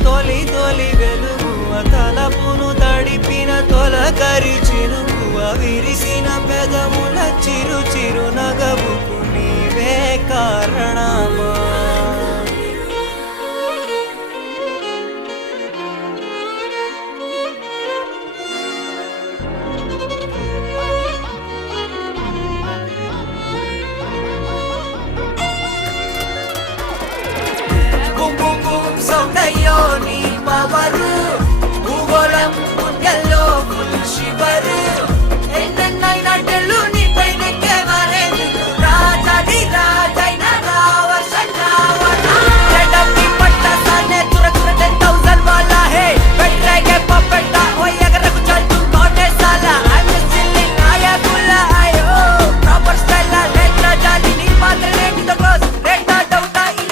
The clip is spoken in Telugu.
తొలి తొలి వెలుగువ తలపును తడిపిన తొలకరి చినుకువ విరిసిన పెదముల చిరు చిరు నగవుకు నీవే కారణమా